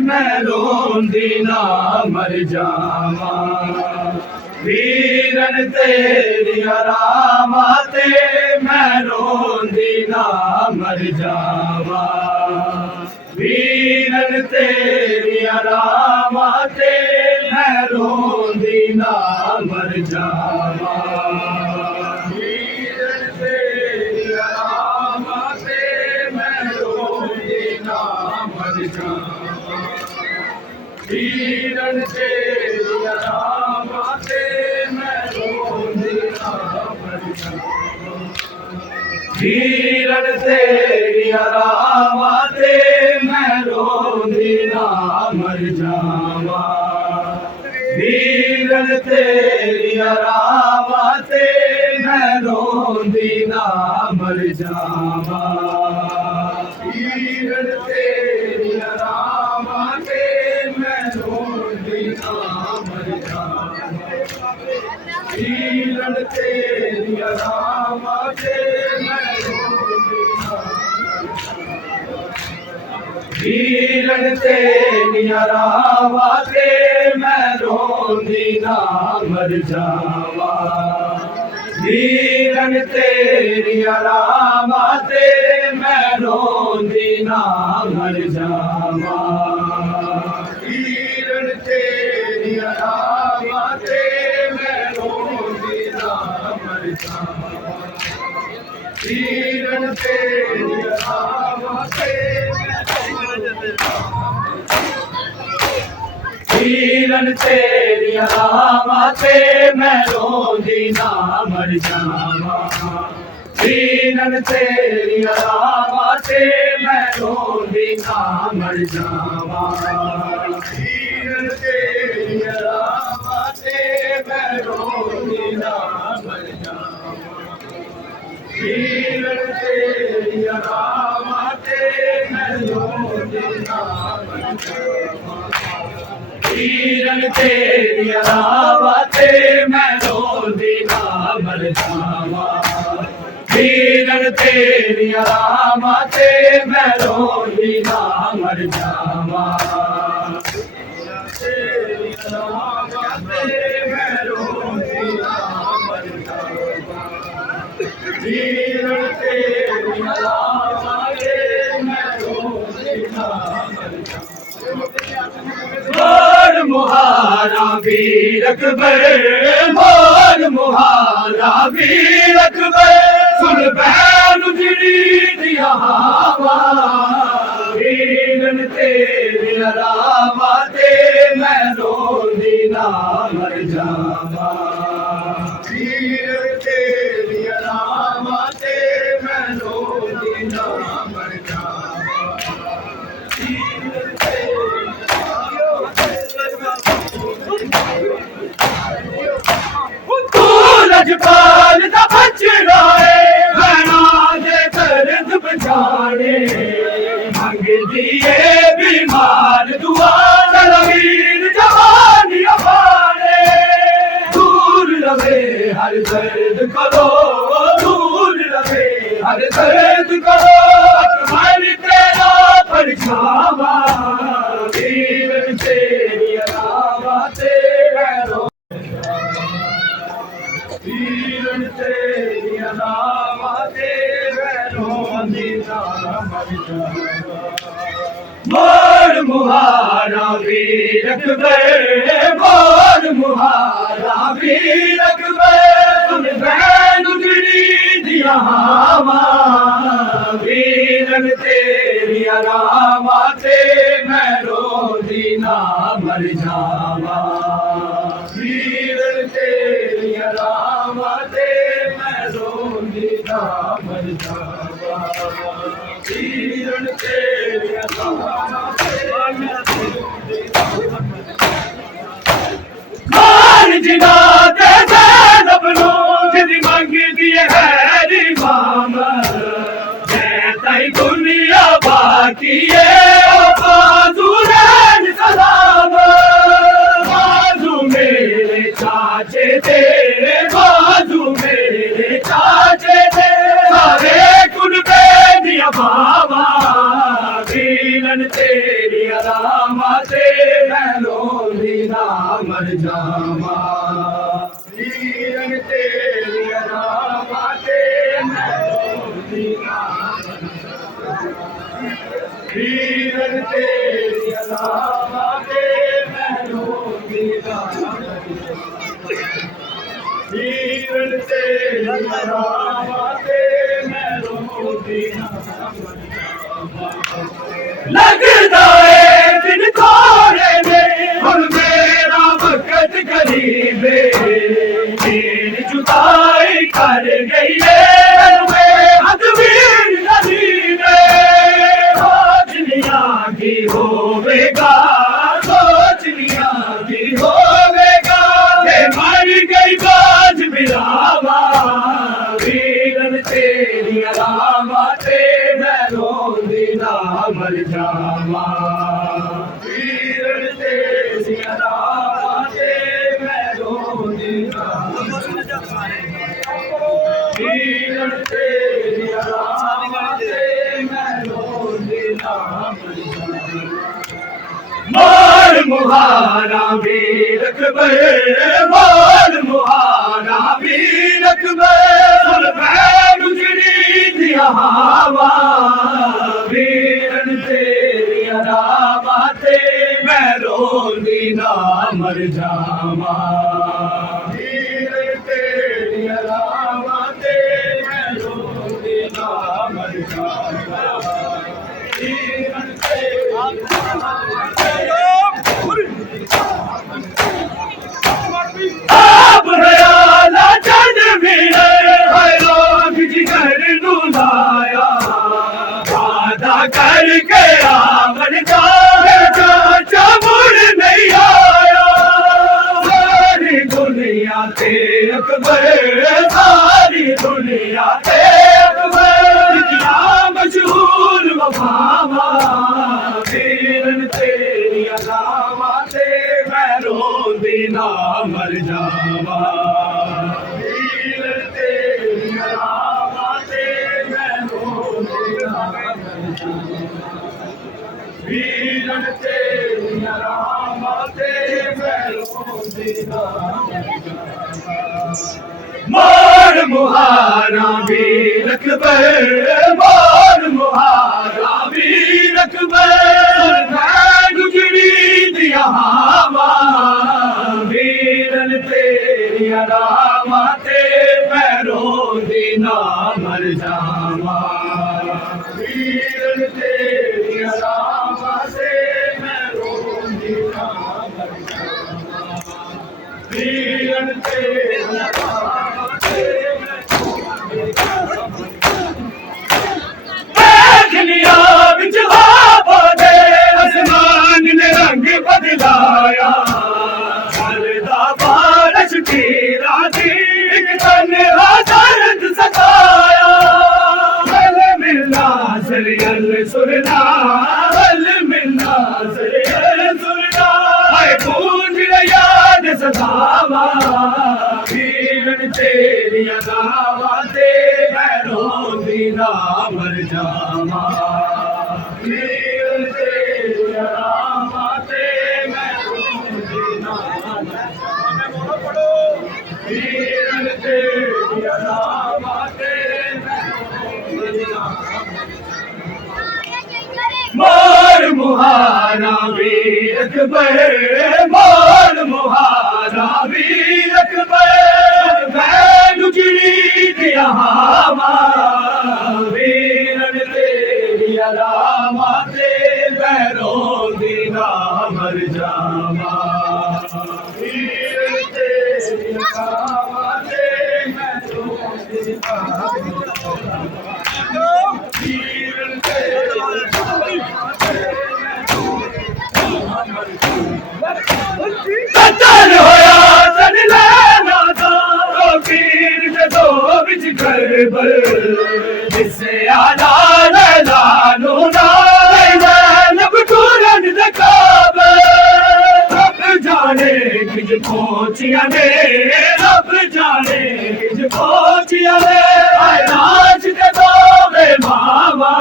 मैं रोंदी ना मर जावा वीरन तेरिया रामा ते मैं रोंदी ना मर जावा वीरन तेरिया रामा ते मैं रोंदी ना मर जावा वीरन तेरिया रामा ते मैं रोंदी ना मर जावा वीरन तेरिया रामा ते मैं रोंदी ना मर जावा वीरन तेरिया रामा ते मैं रोंदी ना मर जावा वीरन तेरिया रामा ते मैं रोंदी ना मर जावा वीरन तेरिया रामा ते मैं रोंदी ना मर जावा वीरन तेरिया रामा ते मैं रोंदी ना वीरन तेरिया रामा ते मैं रोंदी ना मर जावा वीरन तेरिया रामा ते मैं रोंदी ना मर जावा वीरन तेरिया रामा ते मैं रोंदी ना मर जावा वीरन तेरिया रामा ते वीरन तेरिया रामा ते मैं रोंदी ना मर जावा वीरन तेरिया रामा ते मैं रोंदी ना मर जावा वीरन तेरिया रामा ते मैं रोंदी ना मर जावा वीरन तेरिया रामा ते मैं रोंदी ना मर जावा वीरन तेरिया रामा ते मैं रोंदी ना मर जावा वीरन तेरिया रामा ते मैं रोंदी ना मर जावा तेरिया रामा ते मैं रोंदी ना मर जावा वीरन तेरिया रामा ते मैं रोंदी ना मर जावा मुहारा वीर अकबर मोर मुहारा वीर अकबर सुन बैन उजड़ी दिया हवा वीरन तेरिया रामा ते मैं रोंदी ना मर जावा वीरन तेरिया रामा ते मैं रोंदी ना मर जावा लजपाल दा बचड़ा भैना दे दर्द बचाने मंगदी है बीमार दुआ वीर जवानी अपाने दूर रहे हर दर्द करो दूर रहे हर दर्द करो मन तेरा परछावा वीरन तेरिया रामा ते मैं वीरन तेरिया रामा ते मैं रोंदी ना मर जावा मोर मुहारा वीर अकबर मोर मुहारा वीर अकबर सुन बैन उजड़ी दिया हवा वीरन तेरिया रामा ते मैं रोंदी ना मर जावा वीरन तेरिया रामा वाते मैं रोंदी ना मर जावा वीरन तेरिया नामां ते मैं रोंदी ना मान जिना ते ज़ैनब नूं जिदी मंगदी है दी मामा मैं ताई दुनिया बाकी है ओ बाजू रैन सलाम बाजू मेरे चाचे तेरे बाजू मेरे चाचे ते सारे कुनबे दिया बाबा वीरन तेरी अलामा ते मैं रोंदी ना मर जावा वीरन तेरी अलामा ते मैं रोंदी ना वीरन तेरी अलामा ते मैं रोंदी ना वीरन तेरी अलामा ते मैं रोंदी ना लगदा है दिन थोड़े में हुण मेरा वक्त करीबे मेरी जुदाई कर गई है अदवीर नदीबे सोचनिया की होवेगा सोचनिया की होवेगा ये मर गई बाज बिलावा वीरन तेरी अलामा ते मैं रोंदी ना मर जावा वीरन तेरी अलामा ते मैं रोंदी ना वीरन तेरी अलामा ते मैं रोंदी ना मार मुहारा वीर अकबर मार मुहारा वीर अकबर भैन उजड़ी दिया हवा वीरन तेरी अलामा ते मैं रोंदी ना मर जावा वीरन तेरी अलामा ते मैं रोंदी ना मर जावा वीरन तेरी आप हयाला चंद मेरे हलोक जिगर नू लाया वादा करके आवन का चाचा मुड़ नहीं आया सारी दुनिया ते अकबर सारी दुनिया ते अकबर किया मशहूर वफावा वीरन तेरी अलामा ते मैं रोंदी ना मर जावा वीरन तेरी अलामा ते मैं रोंदी ना मर जावा वीरन तेरी अलामा ते मैं रोंदी ना मर जावा मार मुहारा वीर अकबर मार मुहारा वीर अकबर भैन उजड़ी दिया हवा वीरन तेरी अलामा ते मैं रोंदी ना मर जावा वीरन तेरी अलामा ते मैं रोंदी ना मर जावा वीरन तेरी अलामा ते मैं देखलिया बिच आबा दे आसमान ने रंग बदलाया हरदा बारिश की राती एक तन्हा दर्द सताया हल मिलना सरियल सुरना हल मिलना सरियल सुरना हाय गूंज याद सदावा वीरन तेरी अलामा ते मैं रोंदी ना मर जावा वीरन तेरी अलामा ते मैं रोंदी ना मर जावा वीरन तेरी अलामा ते मैं रोंदी ना मार मुहारा वीर अकबर मार मुहारा वीर अकबर भैन उजड़ी दिया हवा वीरन तेरी अलामा ते मैं रोंदी ना मर जावा वीरन तेरी अलामा ते अकबर जिससे आला लानो लब टूरन दकाब रब जाने किज पहुंचिया ने रब जाने किज पहुंचिया ने नाच दे दो वे मामा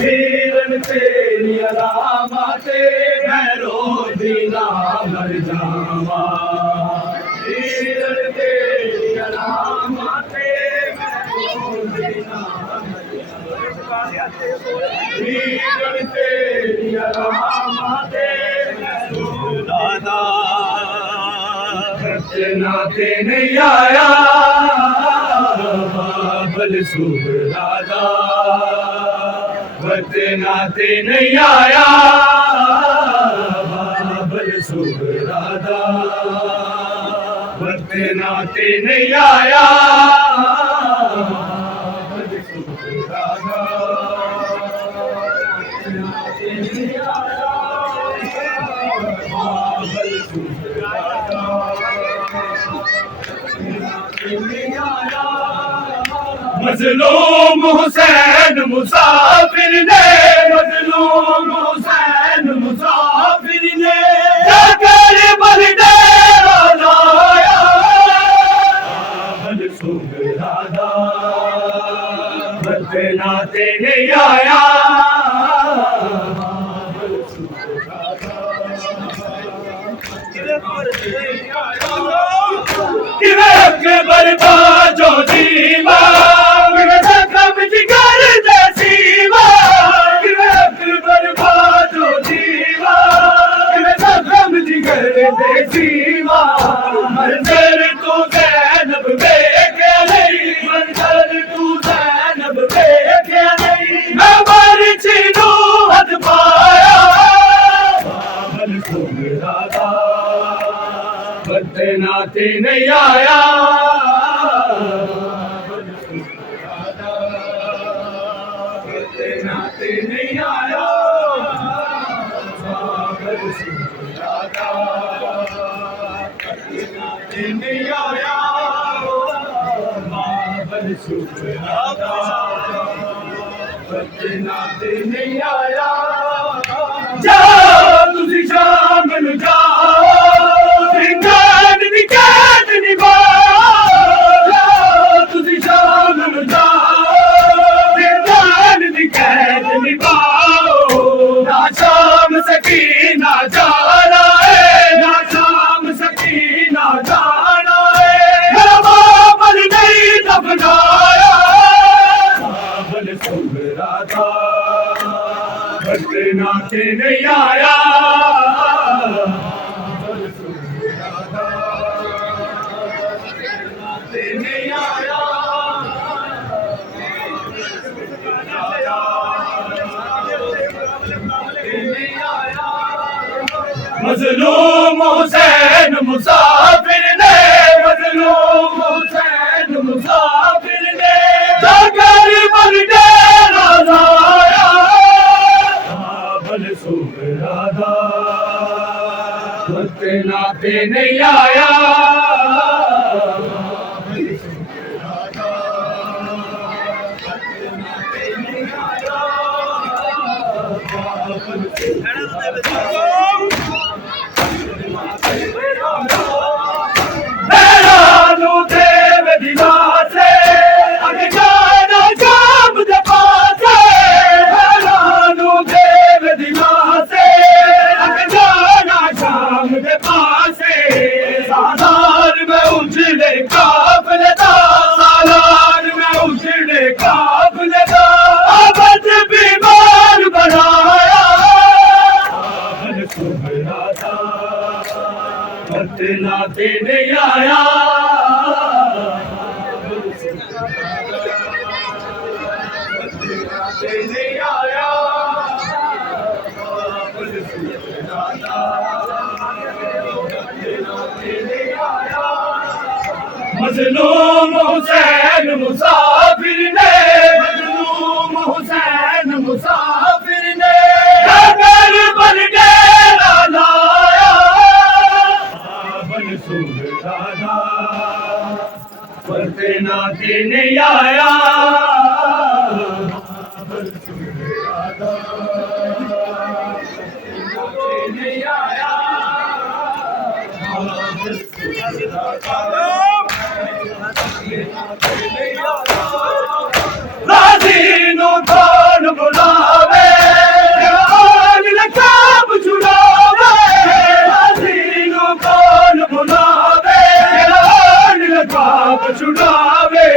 वीरन तेरी अलामते मैं रो दीना मर जावा वीरन तेरी अलामते मैं रो दीना वीरन तेरी अलामते मैं रो दादा नाते नहीं आया बाबल सुर दादा नाते नहीं आया बाबल सुर दादा नाते नहीं आया बाबल सुर दादा नाते नहीं आया बाबल सुर दादा मजलूम हुसैन मुसाफिर ने मजलूम हुसैन मुसाफिर ने जाकर बल डेरा लाया बल सुगरादा बदे नाते नहीं आया बल सुगरादा किवे अकबर बाजो दीवा किवे जखम जिगर दे सीवा किवे अकबर बाजो दीवा किवे जखम जिगर दे सीवा मंजर तू ज़ैनब देखे नहीं मंजर तू ज़ैनब देखे नहीं मैं मर छीनू हद पाया बाबल सुगरादा बदे नाते नहीं आया बदे नाते नहीं आया बाबल सुगरादा बदे नाते नहीं आया बाबल सुगरादा बदे नाते नहीं आया जा तुसी शाम नु जाओ सिंगार दी कैद निभाओ तुसी शाम नु जाओ सिंगार दी कैद निभाओ ना शाम सकीना जाना है ना शाम सकीना जाना है मेरा बाबल नहीं दफनाया बाबल सुगरादा बदे नाते नहीं आया बाबल सुगरादा बदे नाते नहीं आया मजलूम हुसैन मुसाफिर ने मजलूम हुसैन मुसाफिर ने जाकर बल डेरा लाया बाबल सुगरादा बदे नाते नहीं आया बाबल सुगरादा बदे नाते नहीं आया बाबल सुगरादा मेरा देव दिला से अगे जाना शाम दे पासे मेरा देव दिला से अगे जाना शाम दे पासे सालार में उजड़े काफले दा सालार में उजड़े काफले दा आबद बीमार बनाया बाबल सुगरादा बदे नाते नहीं आया बाबल सुगरादा बदे नाते नहीं आया बाबल सुगरादा बदे नाते नहीं आया मजलूम हुसैन मुसाफिर ने मजलूम हुसैन मुसाफिर ने जाकर बल डेरा लाया बाबल सुगरादा बरते नाते नहीं आया नहीं आया राजी नो कौन बुलावे आन लकाब छुड़ावे राजी नो कौन बुलावे आन लकाब छुड़ावे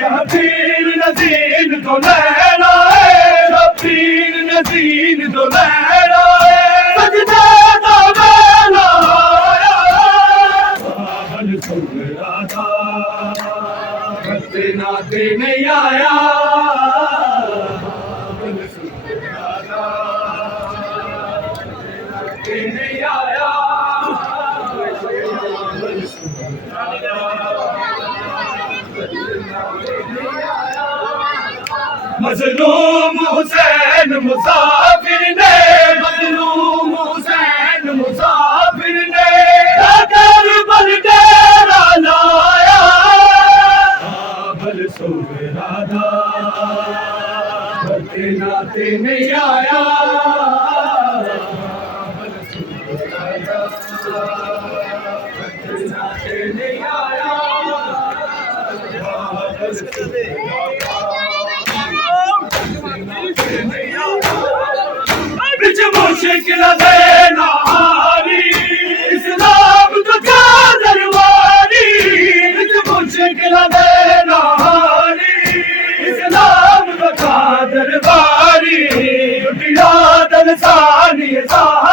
शबीर नज़ीर तो लैला है शबीर नज़ीर तो लैला है सजदा दा वेला बाबल सुगरा दा बरते नाते नहीं आया बाबल सुगरा दा बरते नाते नहीं आया बाबल सुगरा दा मज़लूम हुसैन मुसाफिर ने मज़लूम हुसैन मुसाफिर ने करबल डेरा लाया बाबल सुगरा दा बरते नाते नहीं आया बाबल सुगरा दा बरते नाते नहीं आया बाबल सुगरा बिच मुश्किल देना हारी इस्लाम तो चादर वारी बिच मुश्किल देना हारी इस्लाम तो चादर वारी उठिया दल सानी सा